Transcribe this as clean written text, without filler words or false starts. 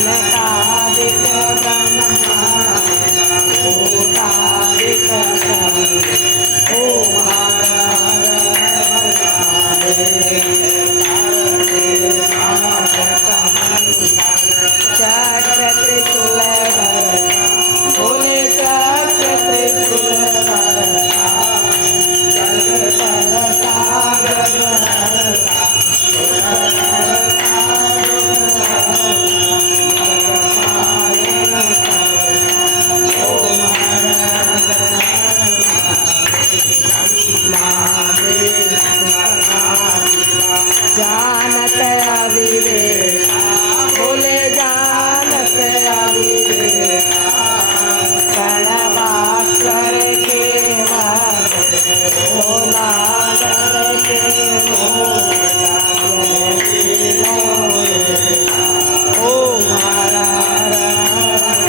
अनकादिक ब्रह्मा भूतादिक ओम हर चक्र त्रिशूल भोले चक्र त्रिशूल जानत अविवेक बोले जानत अविवेक कणवास्कर के भोला के